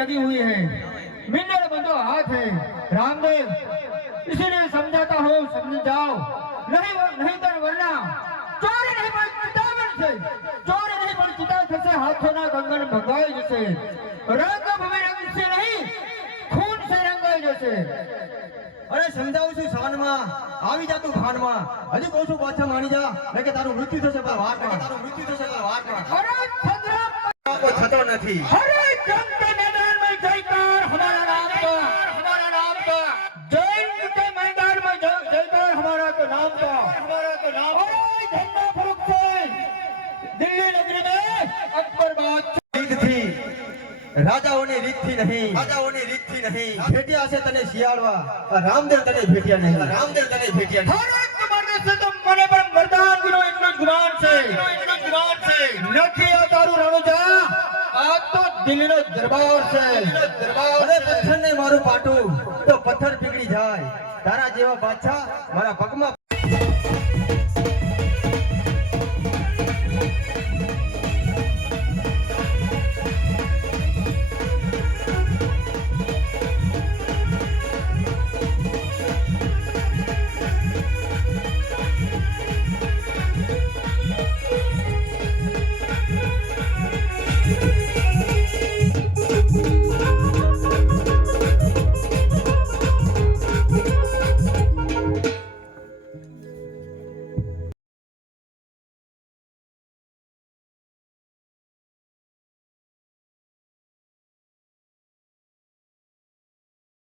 लगी हुई है मिन्नर बंदो हाथ है। रामदेव इसीलिए समझाता हूँ समझ जाओ नहीं नहीं तो હાથોના કંગન ભગાઈ જશે. રંગ ભવે રંગશે નહીં ખૂન સે રંગાઈ જશે. અરે સમજાવું છું શાનમાં આવી જા તું ભાનમાં. હજી કહું છું પાછા માની જા નહીં કે તારું મૃત્યુ થશે પણ વાટમાં તારું મૃત્યુ થશે પણ વાટમાં અરે ચંદ્ર કોઈ થતો નથી. અરે જંત મેદાનમાં જયકાર હમારા નામ કા હમારા નામ કા જય જંત મેદાનમાં જયકાર હમારા નામ કા રાજાઓની રીતથી નહીં. રાજાઓની રીતથી નહીં. ભેટ્યા છે તને શિયાળવા. રામદેવ તને ભેટ્યા નહીં. રામદેવ તને ભેટ્યા મને મારું પાટું. તો પથ્થર પીગળી જાય. તારા જેવા પાછા મારા પગમાં